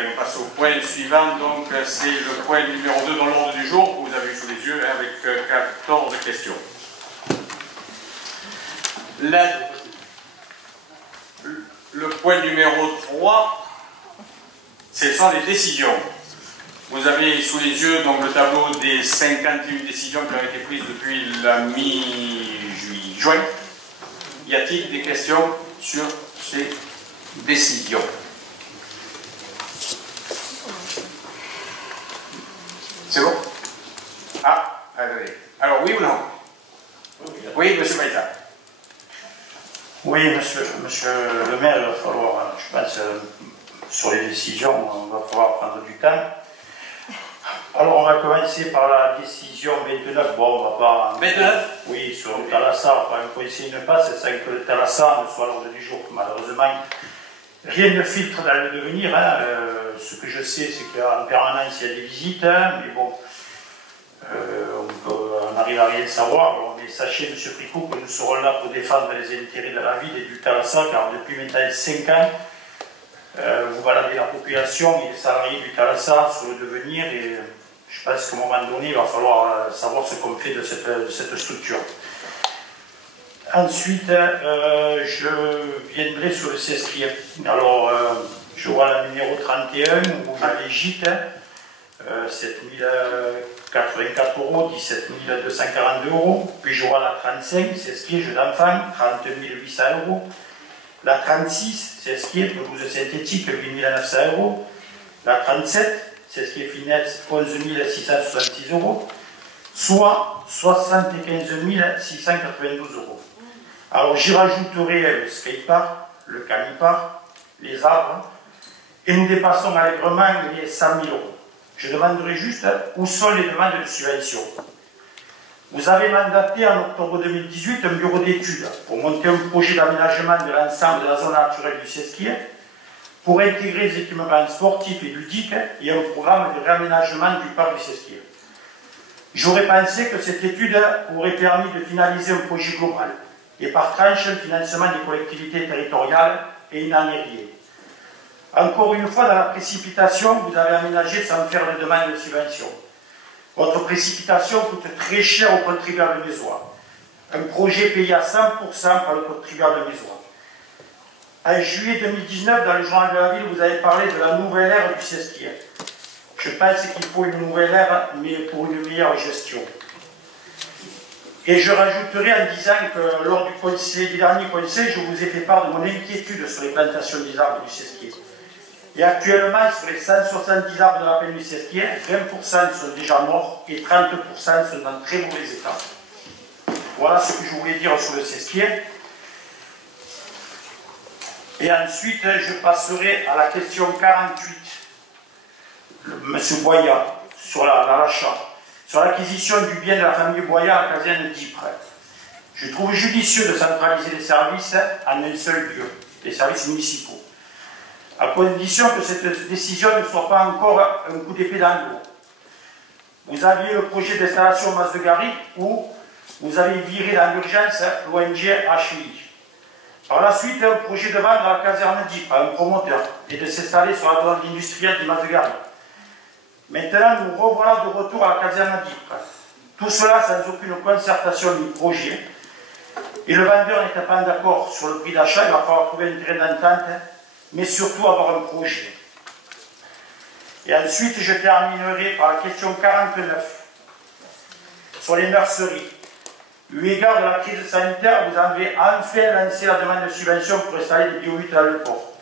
allez, on passe au point suivant. Donc, c'est le point numéro 2 dans l'ordre du jour que vous avez sous les yeux avec 14 questions. Le point numéro 3, ce sont les décisions. Vous avez sous les yeux donc, le tableau des 51 décisions qui ont été prises depuis la mi-juin. Y a-t-il des questions sur ces décisions? C'est bon? Ah, allez. Alors, oui ou non? Oui, monsieur Maïta. Oui, monsieur le maire, il va falloir, je pense, sur les décisions, on va pouvoir prendre du temps. Alors, on va commencer par la décision 29. Bon, on va pas... 29? Oui, sur le Thalassa, on va imposer une passe sans que le Thalassa ne soit à l'ordre du jour. Malheureusement, rien ne filtre dans le devenir. Hein. Ce que je sais, c'est qu'en permanence, il y a des visites, hein, mais bon, on arrive à rien savoir. Bon, mais sachez, monsieur Fricot, que nous serons là pour défendre les intérêts de la ville et du Thalassa, car depuis maintenant 5 ans, vous baladez la population et les salariés du Thalassa sur le devenir, et je pense qu'à un moment donné, il va falloir savoir ce qu'on fait de cette structure. Ensuite, je viendrai sur le CESCRI. Alors, je vois la numéro 31, où il y a les gîtes, 7 084 €, 17 242 €. Puis je vois la 35, CESCRI, jeux d'enfants, 30 800 €. La 36, CESCRI, pelouse synthétique, 8 900 €. La 37, CESCRI finesse, 11 666 €, soit 75 692 €. Alors j'y rajouterai le skatepark, le camipark, les arbres, et nous dépassons allègrement les 100 000 €. Je demanderai juste où sont les demandes de subvention. Vous avez mandaté en octobre 2018 un bureau d'études pour monter un projet d'aménagement de l'ensemble de la zone naturelle du Sesquier, pour intégrer les équipements sportifs et ludiques et un programme de réaménagement du parc du Sesquier. J'aurais pensé que cette étude aurait permis de finaliser un projet global et par tranche un financement des collectivités territoriales, et il n'en est rien. Encore une fois, dans la précipitation, vous avez aménagé sans faire de demande de subvention. Votre précipitation coûte très cher aux contribuables mésois. Un projet payé à 100% par le contribuable mésois. En juillet 2019, dans le journal de la ville, vous avez parlé de la nouvelle ère du Sesquier. Je pense qu'il faut une nouvelle ère, mais pour une meilleure gestion. Et je rajouterai en disant que lors du dernier conseil, je vous ai fait part de mon inquiétude sur les plantations des arbres du Sesquier. Et actuellement, sur les 170 arbres de la plaine du Sesquier, 20% sont déjà morts et 30% sont dans très mauvais état. Voilà ce que je voulais dire sur le Sesquier. Et ensuite, je passerai à la question 48. Monsieur Boya, sur l'achat, sur l'acquisition du bien de la famille Boya à la caserne d'Ypres. Je trouve judicieux de centraliser les services en un seul lieu, les services municipaux, à condition que cette décision ne soit pas encore un coup d'épée dans l'eau. Vous aviez le projet d'installation Mas de Gary où vous avez viré dans l'urgence l'ONG HI. Par la suite, un projet de vente dans la caserne d'Ypres à un promoteur et de s'installer sur la zone industrielle du Mas de Gary. Maintenant, nous revoilà de retour à la caserne d'Ypres. Tout cela sans aucune concertation ni projet. Et le vendeur n'était pas d'accord sur le prix d'achat, il va falloir trouver une terrain d'entente, mais surtout avoir un projet. Et ensuite, je terminerai par la question 49, sur les nurseries. Eu égard de la crise sanitaire, vous avez enfin lancé la demande de subvention pour installer des biohuttes dans le port.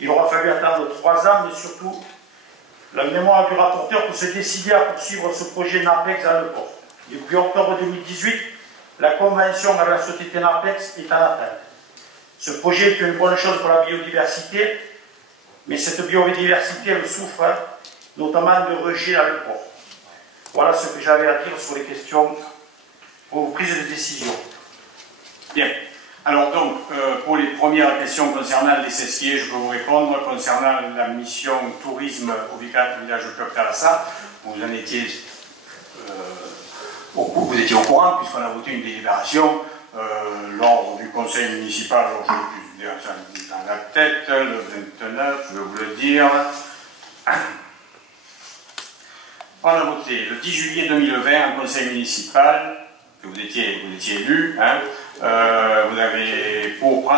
Il aura fallu attendre 3 ans, mais surtout la mémoire du rapporteur pour se décider à poursuivre ce projet NAPEX dans le port. Depuis octobre 2018, la convention avec la société NAPEX est en attente. Ce projet est une bonne chose pour la biodiversité, mais cette biodiversité elle souffre notamment de rejet dans le port. Voilà ce que j'avais à dire sur les questions aux prises de décision. Bien. Alors donc, pour les premières questions concernant les Sesquiers, je peux vous répondre. Concernant la mission tourisme au village de Club Thalassa, vous en étiez, vous étiez au courant, puisqu'on a voté une délibération lors du conseil municipal, alors je l'ai plus dans la tête, le 29, je vais vous le dire, On a voté le 10 juillet 2020 un conseil municipal, que vous étiez élu, hein, vous avez, pour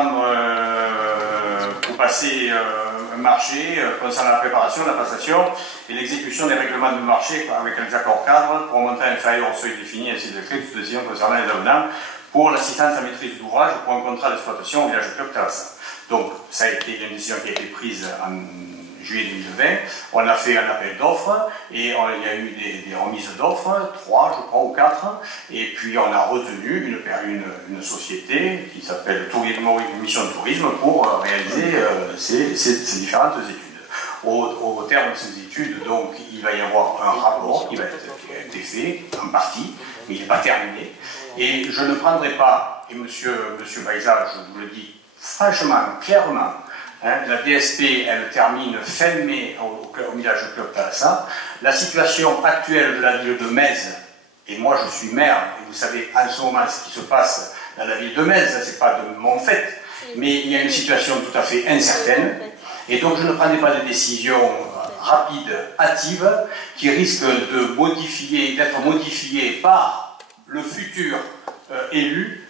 passer un marché concernant la préparation, la passation et l'exécution des règlements de marché avec les accords cadres pour un montant inférieur au seuil défini ainsi que toute décision concernant les avenants pour l'assistance à maîtrise d'ouvrage pour un contrat d'exploitation au village club Terrassa. Donc, ça a été une décision qui a été prise en juillet 2020. On a fait un appel d'offres et il y a eu des remises d'offres, 3 je crois ou 4, et puis on a retenu une société qui s'appelle Mission Tourisme pour réaliser ces différentes études. Au terme de ces études, donc, il va y avoir un rapport qui a été fait en partie, mais il n'est pas terminé. Et je ne prendrai pas, et monsieur Baïza, je vous le dis franchement, clairement, hein, la DSP, elle termine fin mai au village club Terrassa. La situation actuelle de la ville de Metz, et moi je suis maire, et vous savez en ce moment ce qui se passe dans la ville de Metz, ce n'est pas de mon fait, mais il y a une situation tout à fait incertaine, et donc je ne prendrai pas de décision rapide, hâtive, qui risque d'être modifiée par le futur élu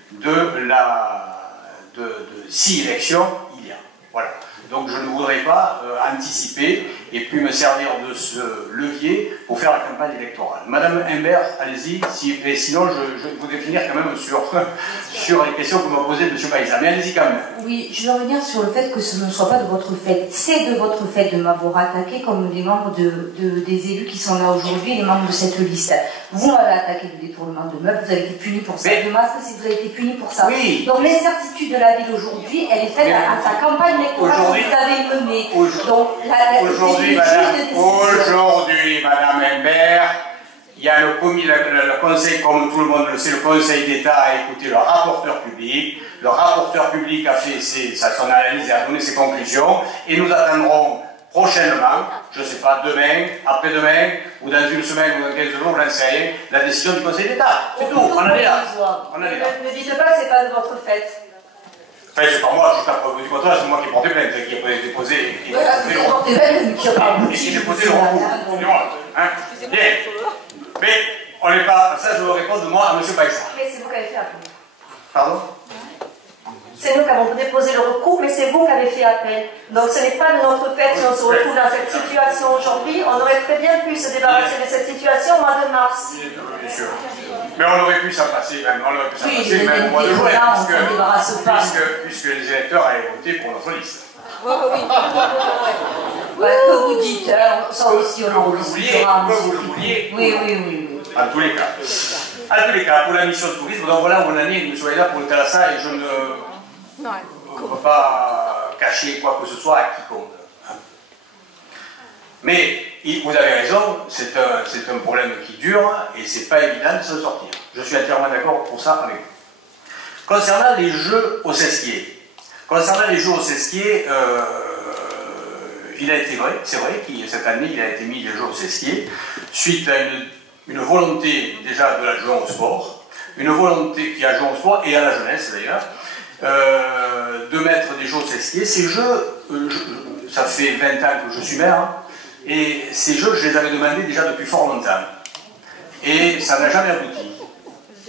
si élection il y a. Voilà. Donc je ne voudrais pas anticiper et puis me servir de ce levier pour faire la campagne électorale. Madame Imbert, allez-y, et sinon je voudrais finir quand même sur les questions que m'a posées M. Baïza. Mais allez-y quand même. Oui, je vais revenir sur le fait que ce ne soit pas de votre fait. C'est de votre fait de m'avoir attaqué comme les membres des élus qui sont là aujourd'hui, les membres de cette liste. Vous m'avez attaqué de détournement de meubles, vous avez été puni pour ça. De masque, si vous avez été puni pour ça. Oui. Donc l'incertitude de la ville aujourd'hui, elle est faite à sa campagne électorale que vous avez menée. Aujourd'hui, Madame Imbert, il y a le conseil, comme tout le monde le sait, le Conseil d'État a écouté le rapporteur public. Le rapporteur public a fait son analyse et a donné ses conclusions. Et nous attendrons prochainement, je ne sais pas, demain, après-demain, ou dans une semaine, ou dans 15 jours, j'en sais rien, la décision du Conseil d'État. C'est tout, on en est là. Ne dites pas que ce n'est pas de votre fait. Enfin, c'est pas moi, jusqu'à preuve du contraire, c'est moi qui ai porté plainte, qui ai déposé le recours. Hein. Bien. Mais on n'est pas. Ça, je veux répondre de moi à M. Baïza. Mais c'est vous qui avez fait appel. Pardon? C'est nous qui avons déposé le recours, mais c'est vous qui avez fait appel. Donc ce n'est pas de notre fait si on se retrouve dans cette situation aujourd'hui. On aurait très bien pu se débarrasser de cette situation au mois de mars. Bien sûr. Mais on aurait pu s'en passer, même au mois de juin, puisque les électeurs avaient voté pour notre liste. Oui. Que vous dites, ça aussi on en discutera. Que vous le vouliez. Oui. En tous les cas. Pour la mission de tourisme, donc voilà où on en est, M. Baïza, pour le Terrassa, et je ne peux pas cacher quoi que ce soit à quiconque. Mais vous avez raison, c'est un problème qui dure et c'est pas évident de s'en sortir. Je suis entièrement d'accord pour ça avec vous. Concernant les jeux au Cesquier, il a été vrai, c'est vrai que cette année il a été mis les jeux au Cesquier suite à une volonté déjà de l'adjoint au sport, une volonté qui a adjoint au sport et à la jeunesse d'ailleurs, de mettre des jeux au Cesquier. Ces jeux, ça fait 20 ans que je suis maire, hein, et ces jeux, je les avais demandés déjà depuis fort longtemps. Et ça n'a jamais abouti.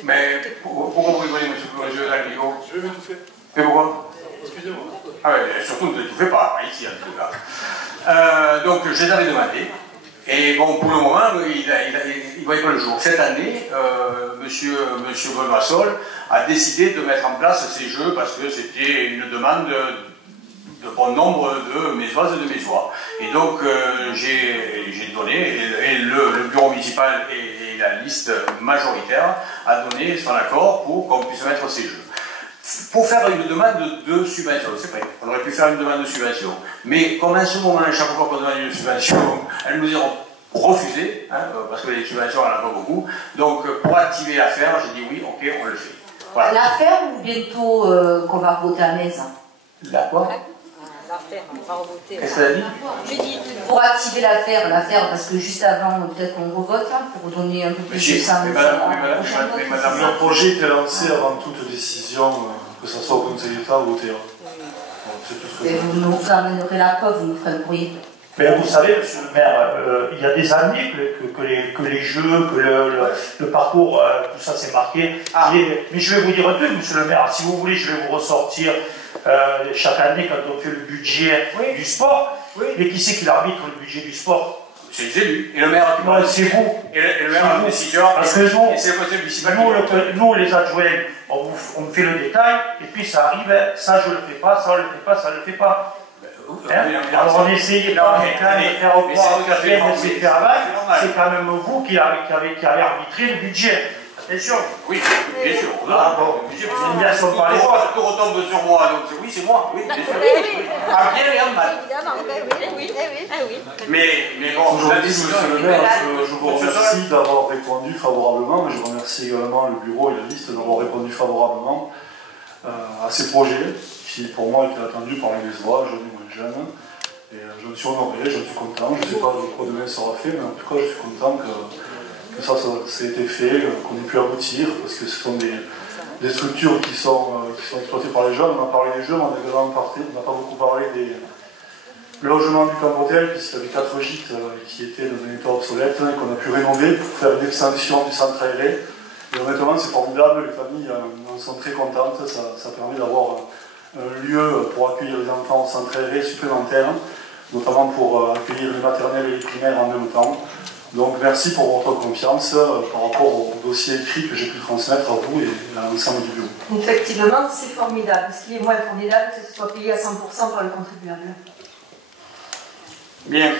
Mais pourquoi vous rigolez, monsieur Dalmigo? Je vais m'étouffer. Mais pourquoi? Excusez-moi. Ah ouais, surtout ne l'étouffez pas, ici en tout cas. Donc je les avais demandés. Et bon, pour le moment, il ne voyait pas le jour. Cette année, monsieur Benoît Sol a décidé de mettre en place ces jeux parce que c'était une demande de bon nombre de Mésoises et de Mésois. Et donc, j'ai donné, et le bureau municipal et la liste majoritaire a donné son accord pour qu'on puisse mettre ces jeux. Pour faire une demande de subvention, c'est vrai, on aurait pu faire une demande de subvention. Mais comme en ce moment, chaque fois qu'on demande une subvention, elles nous iront refusées, hein, parce que les subventions, on n'en a pas beaucoup. Donc, pour activer l'affaire, j'ai dit oui, ok, on le fait. Voilà. L'affaire ou bientôt qu'on va voter à Metz? La quoi? L'affaire, on va voter. Qu'est-ce qu'elle a dit? J'ai dit pour activer l'affaire, parce que juste avant, peut-être qu'on revote, hein, pour donner un peu plus de sens. Mais madame, le projet était lancé avant toute décision, que ce soit au Conseil d'État ou au TA. C'est tout ce que vous nous amènerez la preuve, vous nous ferez un courrier. Ben, vous savez, monsieur le maire, il y a des années que les jeux, que le parcours, tout ça c'est marqué. Ah. Mais je vais vous dire un truc, monsieur le maire, si vous voulez, je vais vous ressortir chaque année quand on fait le budget du sport. Oui. Mais qui c'est qui arbitre le budget du sport? C'est les élus. Et le maire c'est vous. Et le maire a une décision. Parce que nous, et c'est le conseil municipal. Nous, les adjoints, on fait le détail, et puis ça arrive, ça je le fais pas, ça je le fais pas, ça je le fais pas. Alors on essayait pas de faire croire que c'est quand même vous qui avez arbitré le budget. Attention. Oui, bien sûr. Ah bon, J'aime bien son parler. Tout retombe sur moi, donc oui, c'est moi. Oui, bien sûr. Ah, bien et en mal. Mais bon, aujourd'hui, monsieur le maire, je vous remercie d'avoir répondu favorablement, mais je remercie également le bureau et la liste d'avoir répondu favorablement à ces projets qui, pour moi, étaient attendus par les Lézois, jeunes et moins jeunes. Et je suis honoré, je suis content. Je ne sais pas de quoi demain sera fait, mais en tout cas, je suis content que ça ait été fait, qu'on ait pu aboutir, parce que ce sont des structures qui sont exploitées par les jeunes. On a parlé des jeunes, on a également parlé, on n'a pas beaucoup parlé des logements du camp hôtel, puisqu'il y avait 4 gîtes qui étaient dans un état obsolète, et qu'on a pu rénover pour faire une extension du centre aéré. Et honnêtement, c'est formidable, les familles en sont très contentes, ça permet d'avoir un lieu pour accueillir les enfants au centre aéré supplémentaire, notamment pour accueillir les maternelles et les primaires en même temps. Donc merci pour votre confiance par rapport au dossier écrit que j'ai pu transmettre à vous et à l'ensemble du bureau. Effectivement, c'est formidable. Ce qui est moins formidable, c'est que ce soit payé à 100% par le contribuable. Bien.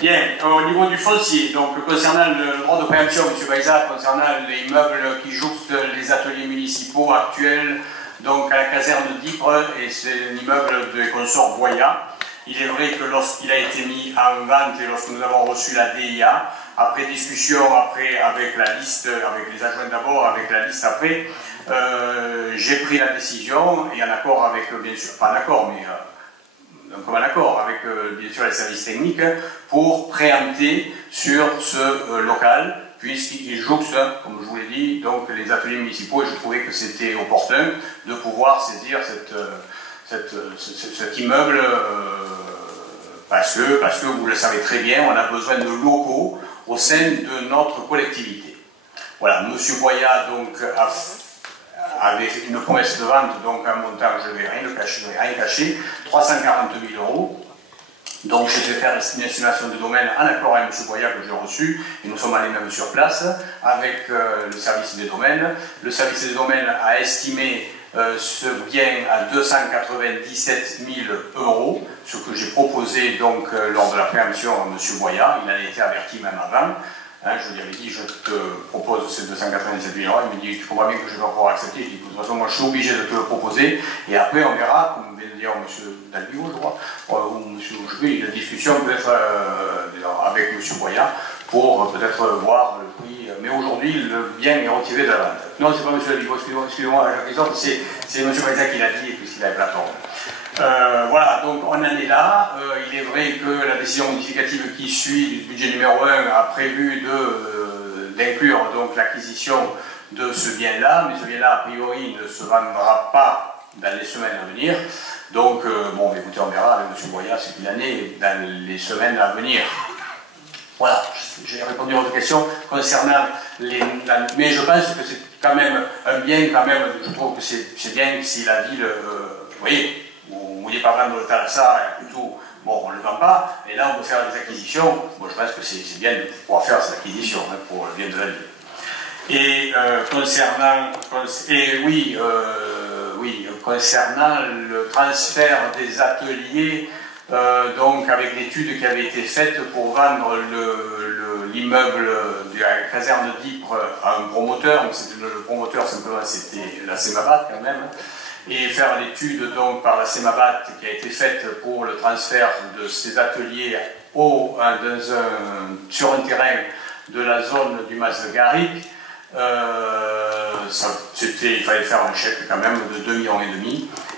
Bien, au niveau du foncier, donc concernant le droit de préemption, M. Baïza, concernant les immeubles qui jouxtent les ateliers municipaux actuels, donc à la caserne d'Ypres, et c'est l'immeuble des consorts Boya. Il est vrai que lorsqu'il a été mis en vente et lorsque nous avons reçu la DIA, après discussion, après avec la liste, avec les adjoints d'abord, avec la liste après, j'ai pris la décision, et en accord avec, bien sûr, pas en accord, mais comme un accord avec bien sûr les services techniques, pour préempter sur ce local, puisqu'il jouxte, comme je vous l'ai dit, donc les ateliers municipaux, et je trouvais que c'était opportun de pouvoir saisir cet immeuble, parce que vous le savez très bien, on a besoin de locaux au sein de notre collectivité. Voilà, M. Boya donc avait une promesse de vente, donc un montant, je ne vais rien cacher, 340 000 €. Donc je vais faire une estimation de domaine en accord avec M. Boya que j'ai reçu, et nous sommes allés même sur place avec le service des domaines. Le service des domaines a estimé ce bien à 297 000 €, ce que j'ai proposé donc lors de la préemption à M. Boya. Il a été averti même avant. Je lui avais dit, je te propose ces 297 000 €. Il me dit, tu comprends bien que je ne vais pas pouvoir accepter. Je dis, de toute façon, moi je suis obligé de te le proposer. Et après, on verra, comme vient de dire M. Dalbiou, je crois, ou M. Jouvet, la discussion peut-être avec M. Boya pour peut-être voir le prix. Mais aujourd'hui, le bien est retiré de la vente. Non, c'est pas M. Dalbiou, excusez-moi, c'est M. Baïza qui l'a dit, puisqu'il a la plateforme. Voilà, donc on en est là. Il est vrai que la décision modificative qui suit du budget numéro 1 a prévu d'inclure donc l'acquisition de ce bien-là, mais ce bien-là, a priori, ne se vendra pas dans les semaines à venir. Donc, bon, écoutez, on verra avec M. Boya ce qu'il en est dans les semaines à venir. Voilà, j'ai répondu à votre question concernant mais je pense que c'est quand même un bien, quand même, je trouve que c'est bien si la ville, vous voyez, vous ne vouliez pas vendre le Thalassa, et plutôt, bon, on ne le vend pas, et là on peut faire des acquisitions. Bon, je pense que c'est bien de pouvoir faire cette acquisition pour le bien de la ville. Et concernant le transfert des ateliers, donc avec l'étude qui avait été faite pour vendre l'immeuble de la caserne d'Ypres à un promoteur, le promoteur simplement c'était la CEMABAT quand même, et faire l'étude donc par la CEMABAT qui a été faite pour le transfert de ces ateliers sur un terrain de la zone du Mas de Garric. Il fallait faire un chèque quand même de 2,5 millions,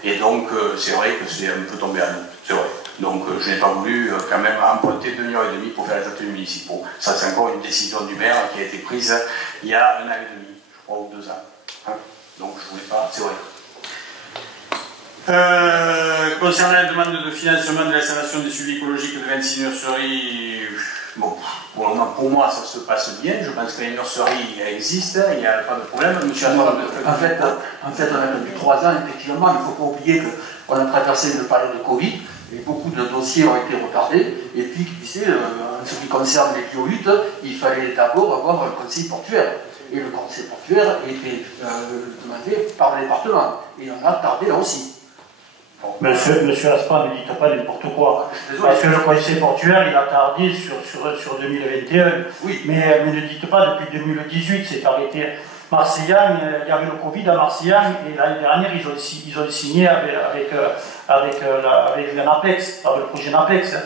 et donc c'est vrai que c'est un peu tombé à nous, c'est vrai. Donc je n'ai pas voulu quand même emprunter 2,5 millions pour faire les ateliers municipaux. Ça c'est encore une décision du maire qui a été prise il y a 1 an et demi, je crois, ou 2 ans. Hein, donc je ne voulais pas, c'est vrai. Concernant la demande de financement de l'installation des suivis écologiques de 26 nurseries, bon, pour moi ça se passe bien. Je pense que les nurseries existent, il n'y a pas de problème. Monsieur En fait, on a depuis 3 ans, effectivement, il ne faut pas oublier qu'on a traversé une période de Covid et beaucoup de dossiers ont été retardés. Et puis, tu sais, en ce qui concerne les biohuttes, il fallait d'abord avoir un conseil portuaire. Et le conseil portuaire était demandé par le département. Et on a tardé là aussi. Bon. Monsieur Aspin, ne dites pas n'importe quoi. Parce que le conseil portuaire, il a tardé sur 2021. Oui. Mais ne dites pas depuis 2018, c'est arrêté. Marseillane, il y avait le Covid à Marseillane et l'année dernière, ils ont signé avec l'ANAPEX, avec le projet NAPEX,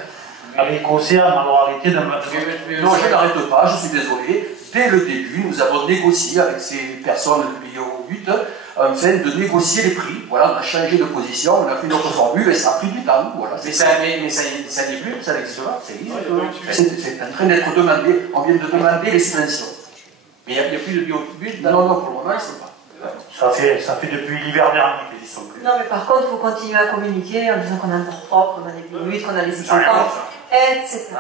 avec Océane, alors arrêtez de... Non, je n'arrête pas, je suis désolé. Dès le début, nous avons négocié avec ces personnes de bio-8 afin de négocier les prix. Voilà, on a changé de position, on a fait notre formule et ça a pris du temps. Voilà. Mais ça n'est plus, ça n'existe pas. C'est en train d'être demandé, on vient de demander les subventions. Mais il n'y a plus de bio-8. Non, pour le moment, ils ne sont pas. Ça fait depuis l'hiver dernier qu'ils y sont plus. Non, mais par contre, il faut continuer à communiquer en disant qu'on a un port propre, qu'on a des biohuttes, qu'on a des équipements, etc.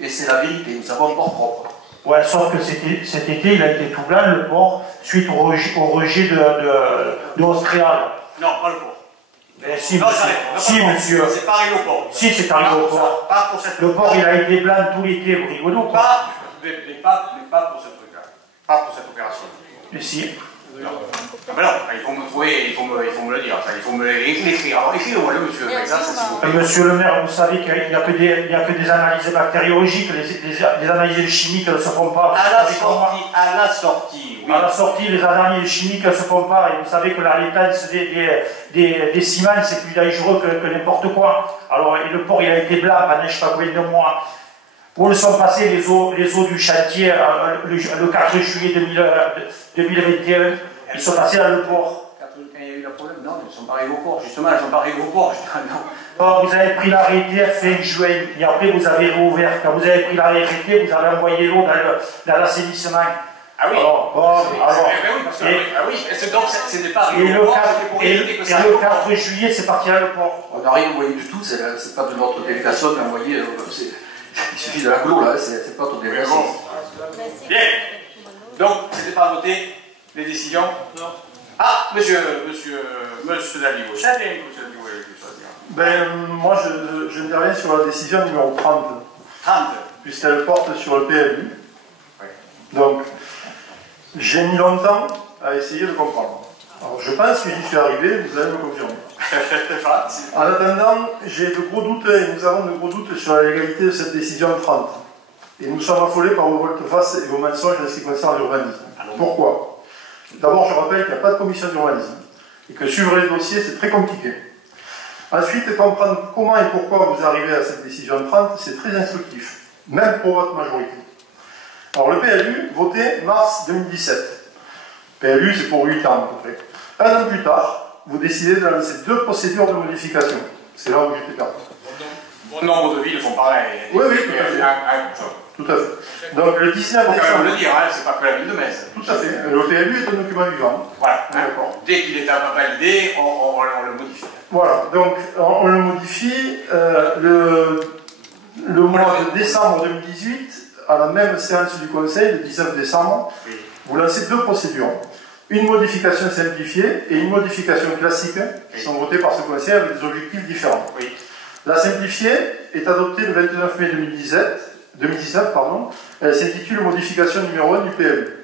Et c'est la vérité, nous avons un port propre. Ouais, sauf que cet été, il a été tout blanc, le port, suite au rejet de Austréal. Non, pas le port. Si, monsieur. C'est pas arrivé au port. Si, c'est arrivé au port. Pas pour cette... Le port, il a été blanc tout l'été, vous rigolez quoi. Mais pas pour ce truc-là. Pas pour cette opération. Mais si. Non. Ah ben non, il faut me trouver, il faut me le dire, ça, il faut me l'écrire. Alors écrivez-moi le monsieur, avec ça, s'il vous plaît. Monsieur le maire, vous savez qu'il n'y a que des analyses bactériologiques, les analyses chimiques ne se font pas. À la sortie, oui. À la sortie, les analyses chimiques ne se font pas, et vous savez que la létance des ciments, c'est plus dangereux que n'importe quoi. Alors, et le port, il a été blanc pendant je ne sais pas combien de mois. Où sont passés les eaux du chantier le 4 juillet 2021? Ils sont passés dans le port. Quand il y a eu le problème, non, ils ne sont pas arrivés au port. Justement, ils ne sont pas arrivés au port. Or, vous avez pris l'arrêté fin juin, et après vous avez réouvert. Quand vous avez pris l'arrêté, vous avez envoyé l'eau dans l'assainissement. Ah oui. Donc ce n'est pas arrivé au port. Et le 4 juillet, c'est parti dans le port. On n'a rien envoyé du tout, c'est pas de notre délégation qui a envoyé. Il suffit de l'agglo là, c'est pas ton délégation. Bien. Donc, c'était pas voté les décisions? Non. Ah, monsieur Dalliot. Ben, moi, je ne dis rien sur la décision numéro 30. 30. Puisqu'elle porte sur le PLU. Oui. Donc, j'ai mis longtemps à essayer de comprendre. Alors, je pense que j'y suis arrivé, vous allez me confirmer. En attendant, j'ai de gros doutes, et nous avons de gros doutes sur la légalité de cette décision 30. Et nous sommes affolés par vos volte-face et vos mensonges en ce qui concerne l'urbanisme. Pourquoi? D'abord, je rappelle qu'il n'y a pas de commission d'urbanisme, et que suivre les dossiers, c'est très compliqué. Ensuite, comprendre comment et pourquoi vous arrivez à cette décision 30, c'est très instructif, même pour votre majorité. Alors, le PLU, voté mars 2017. PLU, c'est pour 8 ans à peu près. Un an plus tard, vous décidez de lancer 2 procédures de modification. C'est là où j'étais perdu. Bon nombre de villes font pareil. Oui, tout à fait. Tout à fait. Donc le 19 décembre... Il faut quand même décembre... le dire, hein, c'est pas que la ville de Metz. Tout à fait. Le PLU est un document vivant. Voilà. D'accord. Dès qu'il est validé, on le modifie. Voilà. Donc on le modifie. Le mois de décembre 2018, à la même séance du Conseil, le 19 décembre, oui. Vous lancez 2 procédures. Une modification simplifiée et une modification classique qui sont votées par ce Conseil avec des objectifs différents. Oui. La simplifiée est adoptée le 29 mai 2019. Elle s'intitule Modification numéro 1 du PLU.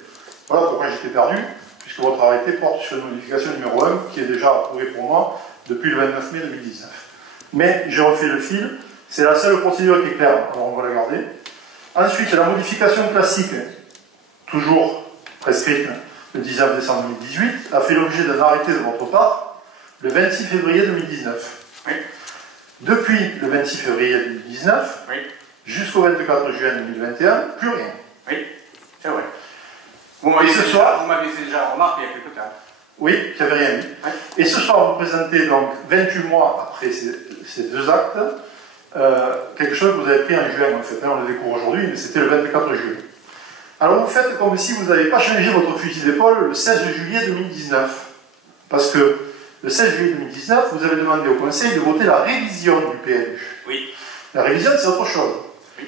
Voilà pourquoi j'étais perdu, puisque votre arrêté porte sur une modification numéro 1 qui est déjà approuvée pour moi depuis le 29 mai 2019. Mais j'ai refait le fil, c'est la seule procédure qui est claire, alors on va la garder. Ensuite, la modification classique, toujours prescrite le 19 décembre 2018, a fait l'objet d'un arrêté de votre part le 26 février 2019. Oui. Depuis le 26 février 2019, oui. Jusqu'au 24 juin 2021, plus rien. Oui, c'est vrai. Vous m'avez fait déjà remarquer il y a quelque temps. Oui, qu'il n'y avait rien eu. Oui. Et ce soir, vous présentez donc 28 mois après ces 2 actes, quelque chose que vous avez pris en juin en fait. On le découvre aujourd'hui, mais c'était le 24 juillet. Alors vous faites comme si vous n'avez pas changé votre fusil d'épaule le 16 juillet 2019. Parce que le 16 juillet 2019, vous avez demandé au Conseil de voter la révision du PLU. Oui. La révision, c'est autre chose.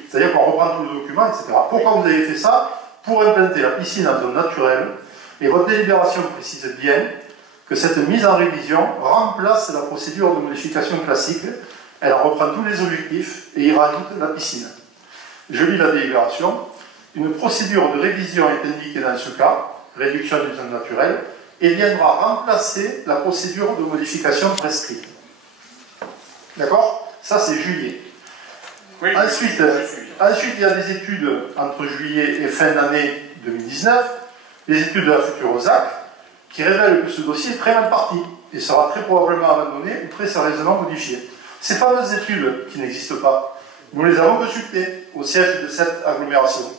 C'est-à-dire qu'on reprend tous les documents, etc. Pourquoi vous avez fait ça? Pour implanter la piscine en zone naturelle. Et votre délibération précise bien que cette mise en révision remplace la procédure de modification classique. Elle reprend tous les objectifs et y rajoute la piscine. Je lis la délibération. Une procédure de révision est indiquée dans ce cas, réduction d'une zone naturelle, et viendra remplacer la procédure de modification prescrite. D'accord? Ça, c'est juillet. Oui, Ensuite, il y a des études entre juillet et fin d'année 2019, les études de la future OSAC, qui révèlent que ce dossier est très mal parti et sera très probablement abandonné ou très sérieusement modifié. Ces fameuses études qui n'existent pas, nous les avons consultées au siège de cette agglomération.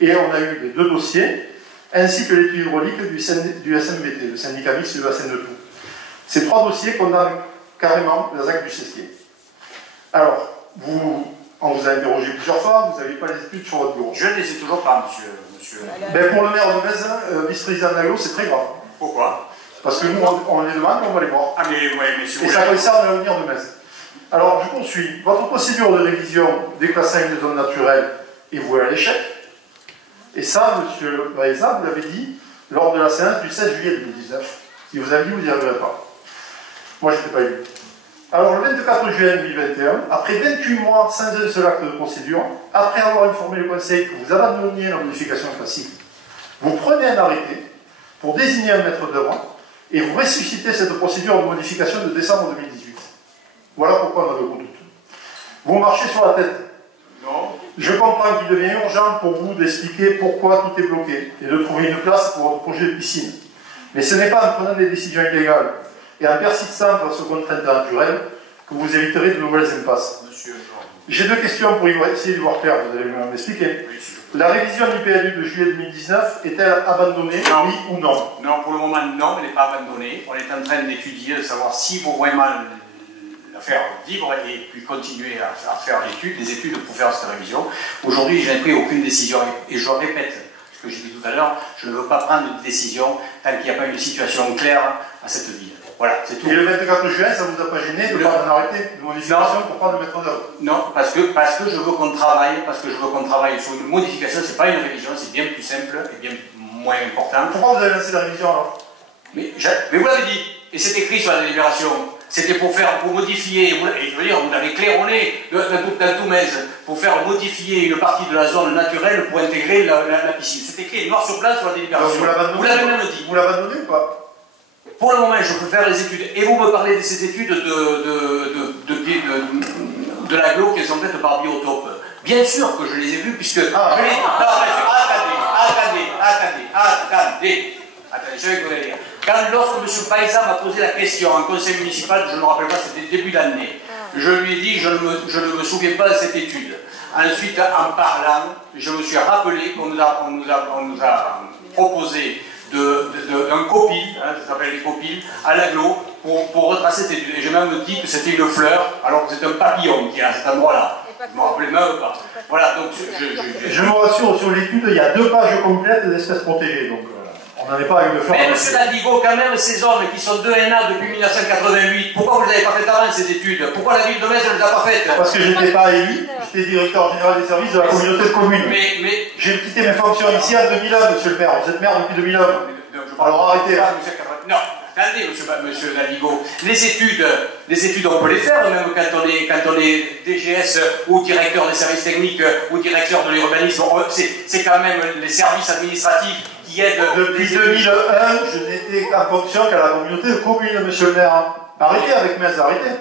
Et on a eu les deux dossiers, ainsi que l'étude hydraulique du SMBT, le syndicat mixte de la Seine-de-Tout. Ces trois dossiers condamnent carrément la ZAC du Cestier. Alors, on vous a interrogé plusieurs fois, vous n'avez pas les études sur votre bureau. Je ne les ai toujours pas, monsieur. Ben pour le maire de Metz, vice-président de l'aglo, c'est très grave. Pourquoi? Parce que nous, on les demande, on va les voir. Ah, mais ouais, mais si vous Et ça concerne l'avenir de Metz. Alors, je poursuis. Votre procédure de révision déclassant une zone naturelle est vouée à l'échec. Et ça, monsieur Baeza, vous l'avez dit lors de la séance du 16 juillet 2019. Si vous avez dit, vous n'y arriverez pas. Moi, je n'étais pas élu. Alors, le 24 juin 2021, après 28 mois sans un seul acte de procédure, après avoir informé le Conseil que vous abandonniez la modification classique, vous prenez un arrêté pour désigner un maître d'œuvre et vous ressuscitez cette procédure de modification de décembre 2018. Voilà pourquoi on a le gros doute. Vous marchez sur la tête. Non. Je comprends qu'il devient urgent pour vous d'expliquer pourquoi tout est bloqué et de trouver une place pour votre projet de piscine. Mais ce n'est pas en prenant des décisions illégales et en persistant face aux contraintes naturelles que vous éviterez de nouvelles impasses. J'ai deux questions pour essayer de voir clair, vous allez m'expliquer. Oui, la révision du PLU de juillet 2019 est-elle abandonnée, non. Oui ou non? Non, pour le moment, non, elle n'est pas abandonnée. On est en train d'étudier, de savoir s'il faut vraiment la faire vivre et puis continuer à faire les études pour faire cette révision. Aujourd'hui, je n'ai pris aucune décision et je répète ce que j'ai dit tout à l'heure, je ne veux pas prendre de décision tant qu'il n'y a pas une situation claire à cette ville. Voilà, c'est tout. Et le 24 juin, ça ne vous a pas gêné de prendre un arrêté de modification pour prendre le maître d'œuvre? Non, parce que je veux qu'on travaille, sur une modification, c'est pas une révision, c'est bien plus simple et bien moins important. Pourquoi vous avez lancé la révision alors? Mais vous l'avez dit, et c'est écrit sur la délibération, c'était pour modifier, et je veux dire, vous l'avez claironné dans tout Metz, pour faire modifier une partie de la zone naturelle pour intégrer la piscine. C'est écrit noir sur blanc sur la délibération. Vous l'avez même dit. Vous l'abandonnez ou pas? Pour le moment, je peux faire les études. Et vous me parlez de ces études de l'aglo qui sont faites par Biotope. Bien sûr que je les ai vues, puisque... Attendez, je vais vous dire. Lorsque M. Paisa m'a posé la question en conseil municipal, je ne me rappelle pas, c'était début d'année, je lui ai dit, je ne me souviens pas de cette étude. Ensuite, en parlant, je me suis rappelé qu'on nous a proposé d'un copil, hein, ça s'appelle les copiles, à l'aglo, pour retracer cette étude. Et j'ai même dit que c'était une fleur, alors que c'est un papillon qui est à cet endroit-là. Je ne me rappelais même pas. Voilà, donc je me rassure, sur l'étude, il y a 2 pages complètes d'espèces protégées. Donc on n'en est pas à une fleur. Mais M. Daldigo, quand même, ces zones qui sont 2 NA depuis 1988, pourquoi vous ne les avez pas faites avant ces études? Pourquoi la ville de Metz ne les a pas faites? Parce que je n'étais pas élu, j'étais directeur général des services de la communauté de communes. Mais... J'ai quitté mes fonctions ici en 2001, monsieur le maire. Vous êtes maire depuis 2001. Alors arrêtez. Non, attendez, monsieur Daldigo. Les études, on peut les faire, même quand on est DGS ou directeur des services techniques ou directeur de l'urbanisme. C'est quand même les services administratifs qui aident. Depuis 2001, je n'étais en fonction qu'à la communauté de communes, monsieur le maire. Arrêtez avec Metz, arrêtez.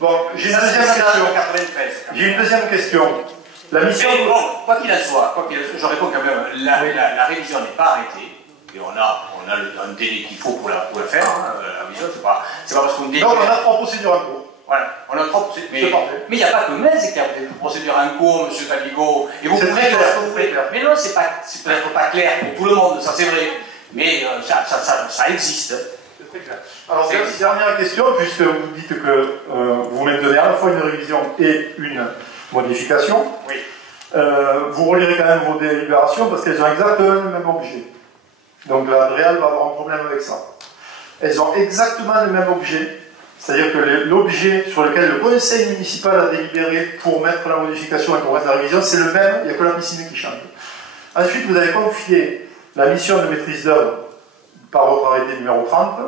Bon, j'ai une deuxième question. J'ai une deuxième question. La mission. Mais bon, quoi qu'il en soit, je réponds quand même, la révision n'est pas arrêtée. Et on a un délai qu'il faut pour la faire, hein, la révision, c'est pas parce qu'on délai. Donc on a 3 procédures en cours. Voilà, on a 3 procédures. Mais il n'y a pas que Metz qui a des procédures en cours, M. Daldigo. Et vous pouvez. Mais non, c'est peut-être pas clair pour tout le monde, ça c'est vrai. Mais ça existe. C'est très clair. Alors, dernière question, puisque vous dites que vous maintenez à la fois une révision et une modification. Oui. Vous relirez quand même vos délibérations parce qu'elles ont exactement le même objet. Donc la DREAL va avoir un problème avec ça. elles ont exactement le même objet. C'est-à-dire que l'objet sur lequel le conseil municipal a délibéré pour mettre la modification et pour mettre la révision, c'est le même, il n'y a que la piscine qui change. Ensuite, vous avez confié la mission de maîtrise d'œuvre par votre arrêté numéro 30,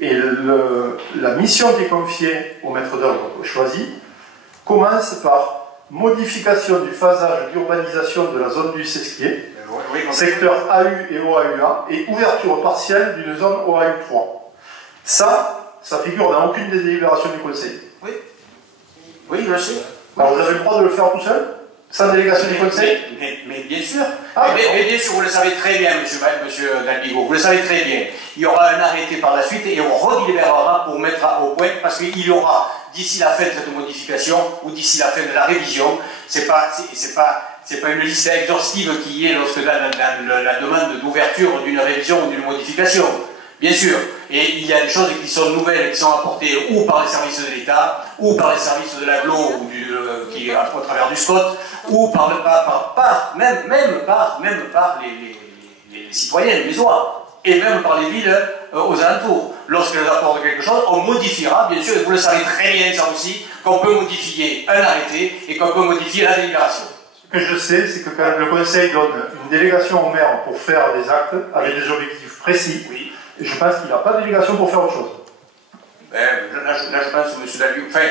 et la mission qui est confiée au maître d'œuvre choisi commence par modification du phasage d'urbanisation de la zone du Sesquier, secteur AU et OAUA, et ouverture partielle d'une zone OAU3. Ça figure dans aucune des délibérations du conseil. Oui. Oui, je sais. Alors vous avez le droit de le faire tout seul, sans délégation du conseil? Mais bien sûr. Mais bien sûr, vous le savez très bien, monsieur Dalbigo, vous le savez très bien. Il y aura un arrêté par la suite et on redélibérera pour mettre au point, parce qu'il y aura, d'ici la fin de cette modification, ou d'ici la fin de la révision, c'est pas une liste exhaustive qui est lorsque dans la demande d'ouverture d'une révision ou d'une modification. Bien sûr. Et il y a des choses qui sont nouvelles, qui sont apportées ou par les services de l'État, ou par les services de l'aglo, ou qui est au travers du SCOT, ou même par les citoyens, les oies, et même par les villes aux alentours. Lorsqu'elles apportent quelque chose, on modifiera, bien sûr, et vous le savez très bien ça aussi, qu'on peut modifier un arrêté et qu'on peut modifier la délibération. Ce que je sais, c'est que quand le conseil donne une délégation au maire pour faire des actes avec des objectifs précis, oui. Je pense qu'il n'a pas de délégation pour faire autre chose. Là, je pense que M. Dalbigo, enfin,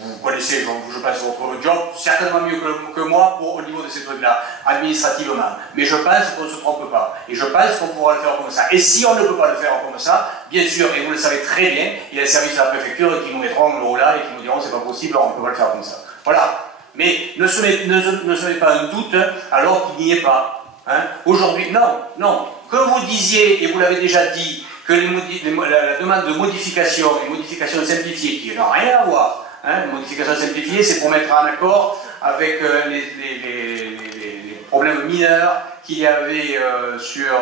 vous connaissez, je pense, votre job certainement mieux que moi au niveau de ces trucs-là, administrativement. Mais je pense qu'on ne se trompe pas. Et je pense qu'on pourra le faire comme ça. Et si on ne peut pas le faire comme ça, bien sûr, et vous le savez très bien, il y a les services de la préfecture qui nous mettront le haut là et qui nous diront c'est pas possible, on ne peut pas le faire comme ça. Voilà. Mais ne se met pas un doute alors qu'il n'y est pas. Hein. Aujourd'hui, non. Que vous disiez, et vous l'avez déjà dit, que la demande de modification, une modification simplifiée, qui n'a rien à voir, hein, une modification simplifiée, c'est pour mettre en accord avec les problèmes mineurs qu'il y avait sur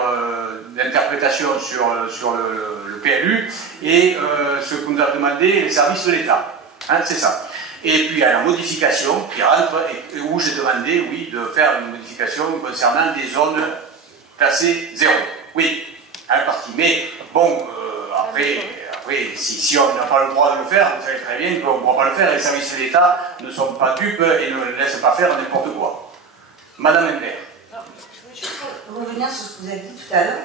l'interprétation sur le PLU et ce que nous a demandé les services de l'État. Hein, c'est ça. Et puis il y a la modification qui rentre, et où j'ai demandé, oui, de faire une modification concernant des zones classé 0. Oui, à la partie. Mais bon, après si on n'a pas le droit de le faire, vous savez très bien qu'on ne pourra pas le faire. Les services de l'État ne sont pas dupes et ne laissent pas faire n'importe quoi. Madame Imbert. Je vais revenir sur ce que vous avez dit tout à l'heure.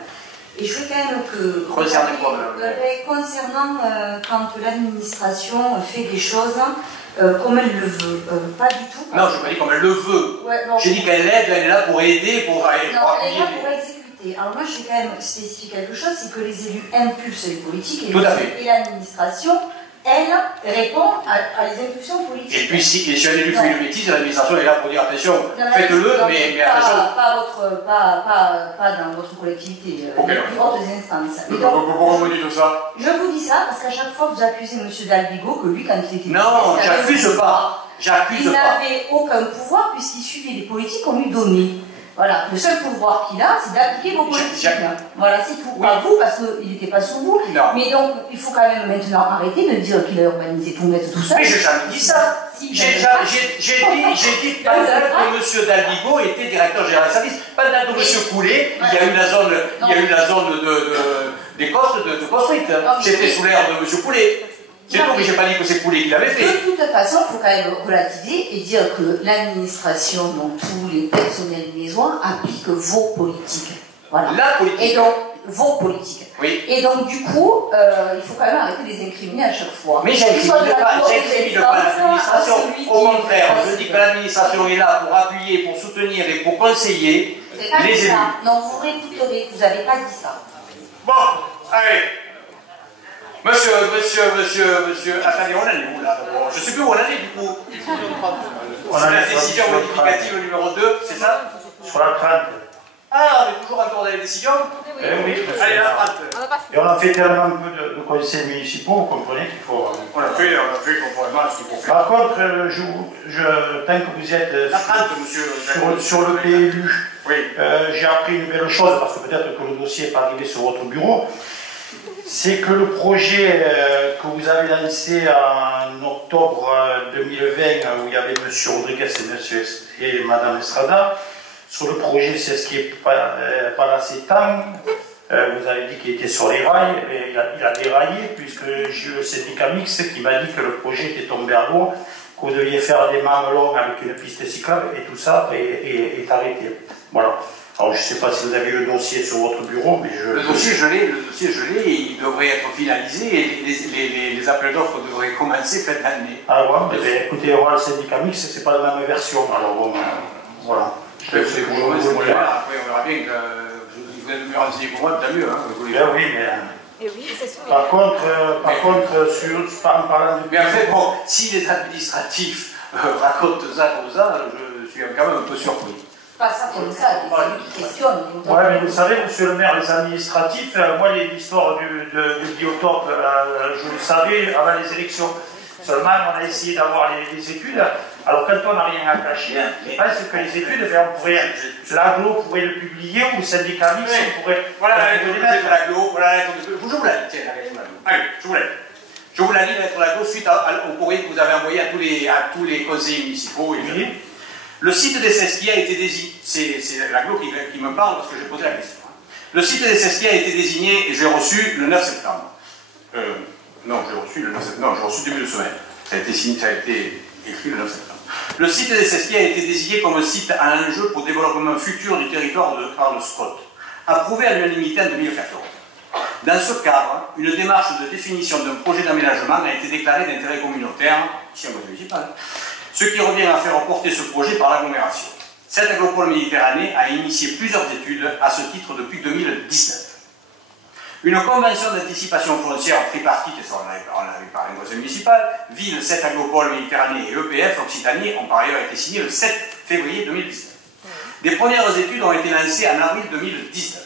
Et je veux quand même que... Concernant quand l'administration fait des choses comme elle le veut, pas du tout. Non, je n'ai pas dit comme elle le veut. Ouais, j'ai dit qu'elle aide, elle est là pour aider, pour... Non, elle est là pour exécuter. Alors moi, je vais quand même spécifier quelque chose, c'est que les élus impulsent les politiques et l'administration, elle, répond à les impulsions politiques. Et puis si un élu fait une bêtise, l'administration est là pour dire attention, faites-le, mais attention. Pas dans votre collectivité, les plus hautes instances. Pourquoi vous dites ça? Je vous dis ça parce qu'à chaque fois vous accusez M. Dalbigo que lui, quand il était... Non, j'accuse pas. Il n'avait aucun pouvoir puisqu'il suivait les politiques qu'on lui donnait. Voilà, le seul pouvoir qu'il a, c'est d'appliquer vos politiques. Voilà, c'est tout. Pas vous, parce qu'il n'était pas sous vous. Non. Mais donc, il faut quand même maintenant arrêter de dire qu'il a urbanisé tout net tout seul. Mais j'ai jamais dit ça. J'ai dit pendant que M. Dalbigo était directeur général de service. Pendant que M. Coulet, il y a eu la zone des costes de construite. C'était sous l'ère de M. Coulet. C'est tout, mais je n'ai pas dit que c'est Coulet qui l'avait fait. De toute façon, il faut quand même relativiser et dire que l'administration, donc tous les personnels mésois, appliquent vos politiques. Voilà. La politique. Et donc, vos politiques. Oui. Et donc, du coup, il faut quand même arrêter de les incriminer à chaque fois. Mais j'incrimine pas l'administration. Au contraire, je dis que l'administration est là pour appuyer, pour soutenir et pour conseiller les élus. Non, vous réécouterez, vous n'avez pas dit ça. Bon, allez. Monsieur, attendez, on en est où là? Je ne sais plus où on en est du coup. C'est la décision modificative numéro 2, c'est ça? Sur la 30. Ah, on est toujours encore dans les décisions? Oui. Allez, la 30. Et on a fait tellement peu de conseils municipaux, vous comprenez qu'il faut... On a fait conformément à ce qu'il faut faire. Par contre, tant que vous êtes la 30, monsieur, sur le PLU, oui. j'ai appris une belle chose, parce que peut-être que le dossier n'est pas arrivé sur votre bureau. C'est que le projet que vous avez lancé en octobre 2020, où il y avait M. Rodriguez et Mme Estrada, sur le projet c'est ce qui est Palacétan, Vous avez dit qu'il était sur les rails, et il a déraillé, puisque j'ai eu le syndicat mixte qui m'a dit que le projet était tombé à l'eau, que vous deviez faire des mamelons avec une piste cyclable, et tout ça est arrêté. Voilà. Alors je ne sais pas si vous avez eu le dossier sur votre bureau, mais je... Le dossier, je l'ai, et il devrait être finalisé, et les appels d'offres devraient commencer fin d'année. Ah ouais, mais écoutez, on voit le syndicat mixte, c'est pas la même version, alors bon, voilà. Après, on verra bien que vous êtes mieux renseigné pour moi, tant mieux. Hein, oui, mais... Par contre, en parlant du... Mais en fait, bon, si les administratifs racontent ça comme ça, je suis quand même un peu surpris. Pas ça comme ça, c'est lui qui questionne. Oui, mais vous savez, monsieur le maire, les administratifs, moi, l'histoire du biotope, je le savais avant les élections. Seulement, on a essayé d'avoir les études. Alors, quand on n'a rien à cacher, je pense que les études, l'aglo pourrait le publier, ou le syndicat mixte pourrait... Voilà la lettre de l'aglo, voilà la lettre de... Je vous la lis, tiens, la lettre de l'aglo. Allez, je vous la lis. Je vous la lis, la lettre de l'aglo, suite au courrier que vous avez envoyé à tous les conseillers municipaux. Oui. Le site des Sesquiers a été désigné, c'est l'aglo qui me parle parce que j'ai posé la question. Le site des Sesquiers a été désigné et j'ai reçu le 9 septembre. Non, j'ai reçu le 9 septembre. Non, j'ai reçu début de semaine. Ça a été écrit le 9 septembre. Le site des Sesquiers a été désigné comme site à enjeu pour le développement futur du territoire de Karl Scott, approuvé à l'unanimité en 2014. Dans ce cadre, une démarche de définition d'un projet d'aménagement a été déclarée d'intérêt communautaire, ici en Guadeloupe municipale, ce qui revient à faire porter ce projet par l'agglomération. Cette agropole Méditerranée a initié plusieurs études à ce titre depuis 2019. Une convention d'anticipation foncière tripartite, et ça on avait parlé au conseil municipal, ville, cette agropole Méditerranée et EPF Occitanie ont par ailleurs été signés le 7 février 2019. Des premières études ont été lancées en avril 2019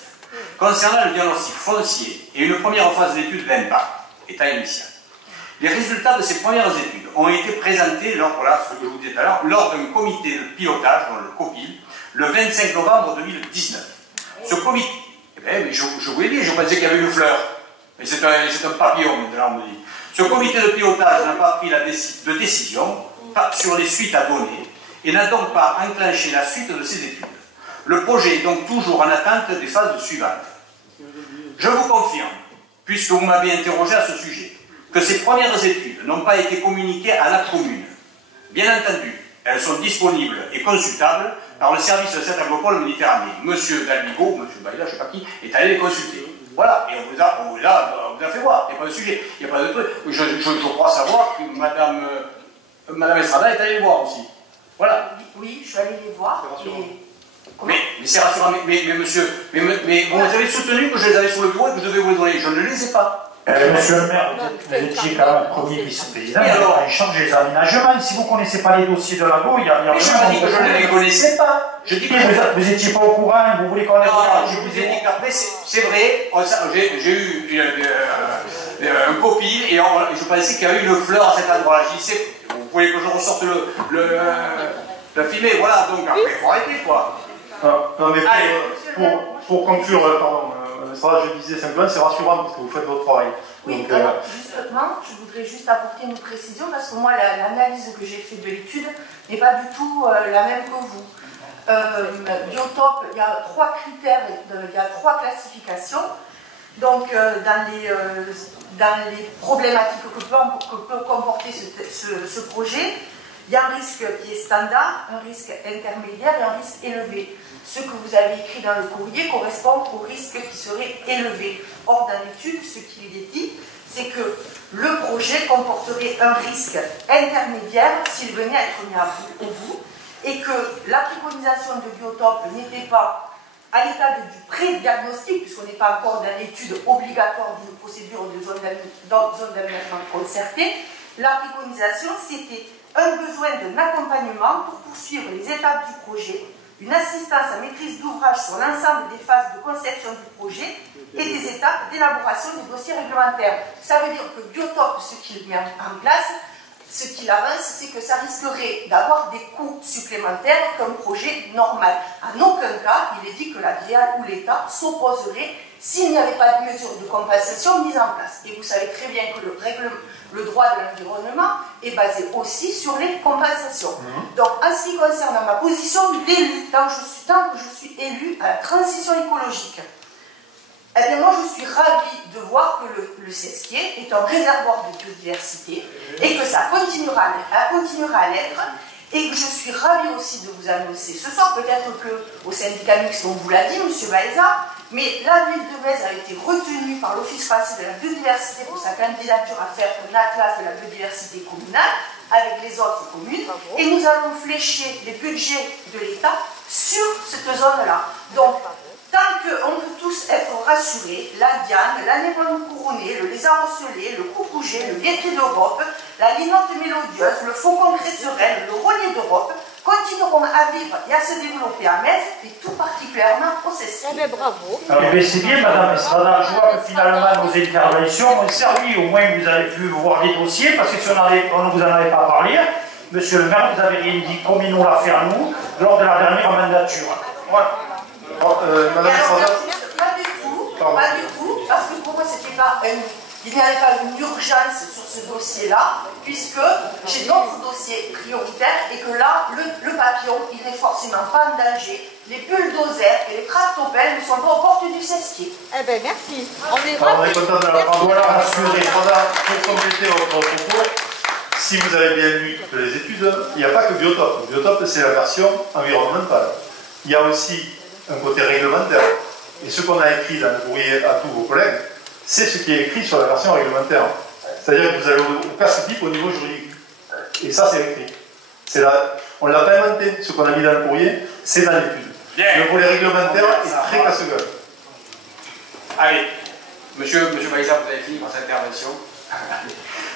concernant le diagnostic foncier et une première phase d'étude d'impact, état initial. Les résultats de ces premières études ont été présentés voilà ce que je vous disais tout à l'heure, lors d'un comité de pilotage, dans le COPIL, le 25 novembre 2019. Ce comité, mais je vous l'ai dit, je pensais qu'il y avait une fleur, mais c'est un papillon, maintenant on me dit. Ce comité de pilotage n'a pas pris de décision sur les suites à donner et n'a donc pas enclenché la suite de ces études. Le projet est donc toujours en attente des phases suivantes. Je vous confirme, puisque vous m'avez interrogé à ce sujet, que ces premières études n'ont pas été communiquées à la commune. Bien entendu, elles sont disponibles et consultables par le service de cette agropole Méditerranée. Monsieur Dalbigo, monsieur Baïla, je ne sais pas qui, est allé les consulter. Voilà, et on vous a fait voir, il n'y a pas de sujet, il n'y a pas de truc. Je crois savoir que Madame Estrada est allée les voir aussi. Voilà. Oui, je suis allée les voir. Mais c'est rassurant, mais monsieur, mais vous avez soutenu que je les avais sur le bureau et que je devais vous les donner. Je ne les ai pas. Monsieur le maire, vous étiez quand même premier vice-président, en charge des aménagements. Si vous ne connaissez pas les dossiers de l'agro, il y a... Mais je ne dis que je ne les connaissais pas. Je dis que vous n'étiez pas au courant, vous voulez qu'on les... Non, je vous ai dit qu'après, c'est vrai, j'ai eu un copil et je pensais qu'il y avait une fleur à cet endroit-là. Je dis, vous voulez que je ressorte le filmer, voilà, donc après, il faut arrêter, quoi. Non, mais pour conclure, pardon, ça, je disais simplement, c'est rassurant parce que vous faites votre travail. Oui, donc, alors, justement, je voudrais juste apporter une précision parce que moi, l'analyse que j'ai faite de l'étude n'est pas du tout la même que vous. Biotope, il y a 3 critères, il y a 3 classifications. Donc, dans les problématiques que peut comporter ce projet, il y a un risque qui est standard, un risque intermédiaire et un risque élevé. Ce que vous avez écrit dans le courrier correspond au risque qui serait élevé. Or, dans l'étude, ce qu'il est dit, c'est que le projet comporterait un risque intermédiaire s'il venait à être mis au bout, et que la préconisation de biotope n'était pas à l'état du pré-diagnostic, puisqu'on n'est pas encore dans l'étude obligatoire d'une procédure de zone d'aménagement concertée. La préconisation, c'était un besoin d'un accompagnement pour poursuivre les étapes du projet, une assistance à maîtrise d'ouvrage sur l'ensemble des phases de conception du projet et des étapes d'élaboration des dossiers réglementaires. Ça veut dire que Biotope, ce qu'il met en place, ce qu'il avance, c'est que ça risquerait d'avoir des coûts supplémentaires qu'un projet normal. En aucun cas, il est dit que la DIA ou l'État s'opposerait s'il n'y avait pas de mesures de compensation mises en place. Et vous savez très bien que le droit de l'environnement est basé aussi sur les compensations. Donc, en ce qui concerne ma position d'élu, tant que je suis élu à la transition écologique, Eh bien, moi, je suis ravie de voir que le Sesquier est un réservoir de biodiversité et que ça continuera à l'être. Et que je suis ravie aussi de vous annoncer ce soir, peut-être qu'au syndicat mixte, on vous l'a dit, M. Baeza, mais la ville de Metz a été retenue par l'Office français de la biodiversité pour sa candidature à faire un atlas de la biodiversité communale avec les autres communes. Et nous allons flécher les budgets de l'État sur cette zone-là. Donc, tant qu'on peut tous être rassurés, la diane, l'anémone couronnée, le lézard ocellé, le coucouget, le guêtrier d'Europe, la linotte mélodieuse, le faucon crésserelle, le rognier d'Europe continueront à vivre et à se développer à Metz et tout particulièrement au Sesquier. Eh bien, bravo. C'est bien, Madame Estrada. Je vois que finalement nos interventions ont servi. Au moins, vous avez pu voir les dossiers, parce que si on ne vous en avait pas parlé, Monsieur le maire, vous avez rien dit comme il nous l'a fait à nous lors de la dernière mandature. Voilà. Madame Estrada. Pas du tout, parce que pour moi, il n'y avait pas une urgence sur ce dossier-là, puisque j'ai d'autres dossiers prioritaires et que là, le papillon, il n'est forcément pas en danger. Les bulldozers et les tractopelles ne sont pas aux portes du Sesquier. Eh bien, merci. On est content de la prendre. Voilà, rassurez. Pour compléter votre propos, si vous avez bien lu toutes les études, il n'y a pas que Biotope. Biotope, c'est la version environnementale. Il y a aussi un côté réglementaire. Et ce qu'on a écrit dans le courrier à tous vos collègues, c'est ce qui est écrit sur la version réglementaire. C'est-à-dire que vous allez au casse-pipe au niveau juridique. Et ça, c'est écrit. On ne l'a pas inventé. Ce qu'on a mis dans le courrier, c'est dans l'étude. Le volet réglementaire est très casse-gueule. Allez, monsieur Baeza, vous avez fini par cette intervention.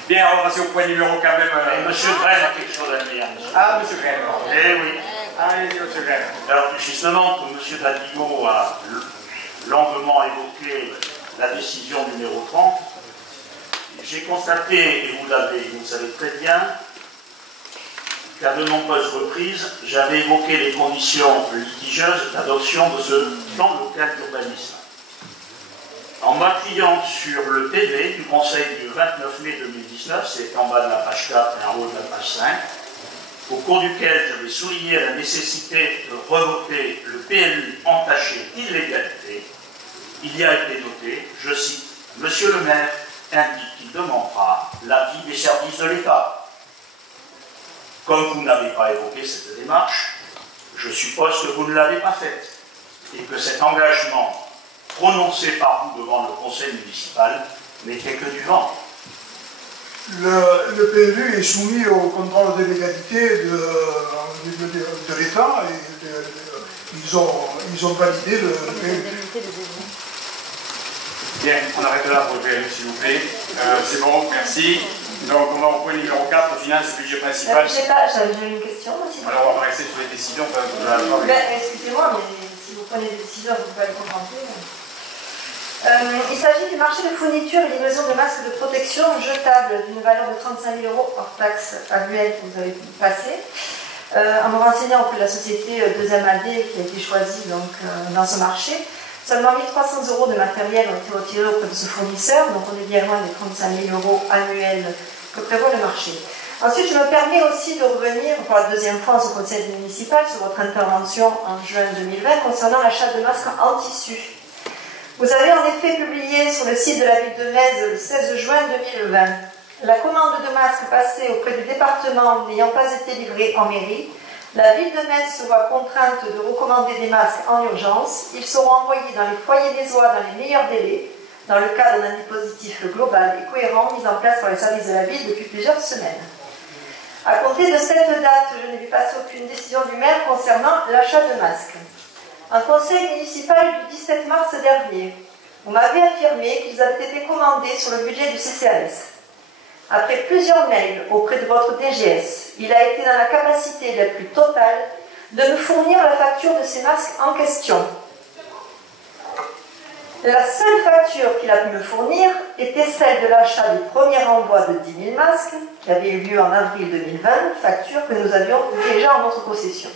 Bien, on va passer au point numéro quand même. Monsieur Graine a quelque chose à dire. Ah, monsieur Graine. Eh oui. Allez-y, monsieur Graine. Alors, justement, comme monsieur Dadigo a longuement évoqué la décision numéro 30, j'ai constaté, et vous le savez très bien, qu'à de nombreuses reprises, j'avais évoqué les conditions litigieuses d'adoption de ce plan local d'urbanisme. En m'appuyant sur le PV du Conseil du 29 mai 2019, c'est en bas de la page 4 et en haut de la page 5, au cours duquel j'avais souligné la nécessité de revoter le PLU entaché d'illégalité, il y a été noté, je cite, « Monsieur le maire indique qu'il demandera l'avis des services de l'État. » Comme vous n'avez pas évoqué cette démarche, je suppose que vous ne l'avez pas faite et que cet engagement prononcé par vous devant le conseil municipal n'était que du vent. Le PLU est soumis au contrôle de légalité de l'État et ils ont validé le PLU. Bien, on arrête là pour le PLU, s'il vous plaît. C'est bon, merci. Donc, on va au point numéro 4, finance et budget principal. J'avais une question. Alors, on va rester sur les décisions. Excusez-moi, mais si vous prenez des décisions, vous pouvez le contenter. Il s'agit du marché de fourniture et livraison de masques de protection jetables d'une valeur de 35 000 € hors taxe annuelle que vous avez passé. En me renseignant auprès de la société 2MAD qui a été choisie donc, dans ce marché, seulement 1 300 € de matériel ont été retirés auprès de ce fournisseur, donc on est bien loin des 35 000 € annuels que prévoit le marché. Ensuite, je me permets aussi de revenir pour la deuxième fois en ce conseil municipal sur votre intervention en juin 2020 concernant l'achat de masques en tissu. Vous avez en effet publié sur le site de la ville de Metz le 16 juin 2020 la commande de masques passée auprès du département n'ayant pas été livrée en mairie. La ville de Metz se voit contrainte de recommander des masques en urgence. Ils seront envoyés dans les foyers niçois dans les meilleurs délais, dans le cadre d'un dispositif global et cohérent mis en place par les services de la ville depuis plusieurs semaines. À compter de cette date, je n'ai vu passer aucune décision du maire concernant l'achat de masques. Un conseil municipal du 17 mars dernier, vous m'avez affirmé qu'ils avaient été commandés sur le budget du CCAS. Après plusieurs mails auprès de votre DGS, il a été dans la capacité la plus totale de me fournir la facture de ces masques en question. La seule facture qu'il a pu me fournir était celle de l'achat du premier envoi de 10 000 masques, qui avait eu lieu en avril 2020, facture que nous avions déjà en notre possession.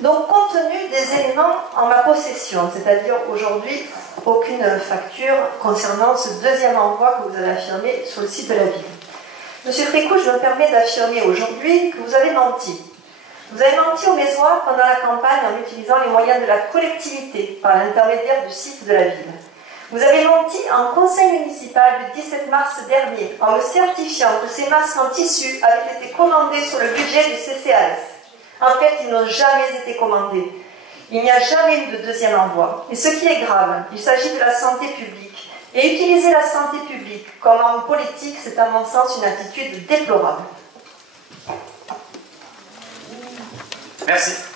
Donc, compte tenu des éléments en ma possession, c'est-à-dire aujourd'hui, aucune facture concernant ce deuxième envoi que vous avez affirmé sur le site de la ville. Monsieur Fricou, je me permets d'affirmer aujourd'hui que vous avez menti. Vous avez menti aux Mésois pendant la campagne en utilisant les moyens de la collectivité par l'intermédiaire du site de la ville. Vous avez menti en conseil municipal le 17 mars dernier en me certifiant que ces masques en tissu avaient été commandés sur le budget du CCAS. En fait, ils n'ont jamais été commandés. Il n'y a jamais eu de deuxième envoi. Et ce qui est grave, il s'agit de la santé publique. Et utiliser la santé publique comme arme politique, c'est à mon sens une attitude déplorable. Merci.